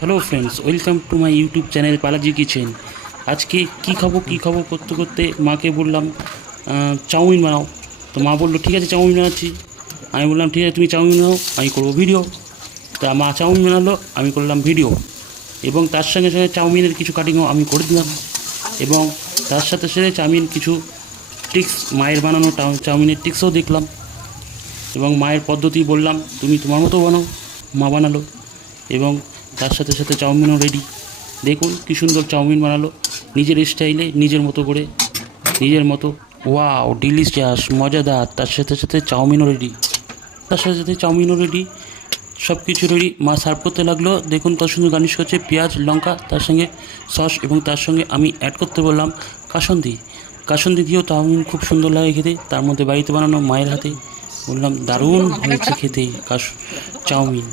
Hello friends, welcome to my YouTube channel Balaji kitchen. আজকে কী খাবো করতে করতে মাকে বললাম চাউমিন বানাও। তো মা বললো ঠিক আছে চাউমিন বানাচ্ছি। আমি বললাম ঠিক আছে তুমি চাউমিন বানাও, আমি করবো ভিডিও। তা মা চাউমিন বানালো, আমি করলাম ভিডিও, এবং তার সঙ্গে সঙ্গে চাউমিনের কিছু কাটিংও আমি করে দিলাম। এবং তার সাথে সাথে চাউমিন কিছু ট্রিক্স, মায়ের বানানো চাউমিনের ট্রিক্সও দেখলাম, এবং মায়ের পদ্ধতি বললাম তুমি তোমার মতো বানাও। মা বানালো, এবং তার সাথে সাথে চাউমিনও রেডি। দেখুন কী সুন্দর চাউমিন বানালো, নিজের স্টাইলে, নিজের মতো করে, নিজের মতো। ওয়াও, ডিলিশিয়াস, মজাদার। তার সাথে সাথে চাউমিনও রেডি, তার সাথে সাথে চাউমিনও রেডি, সব কিছু রেডি। মা সার্ভ করতে লাগলো, দেখুন কত সুন্দর গার্নিশ করছে পেঁয়াজ লঙ্কা, তার সঙ্গে সস, এবং তার সঙ্গে আমি অ্যাড করতে বললাম কাসুন্দি। কাসুন্দি দিয়েও চাউমিন খুব সুন্দর লাগে খেতে, তার মধ্যে বাড়িতে বানানো মায়ের হাতে। বললাম দারুণ হয়েছে খেতে চাউমিন।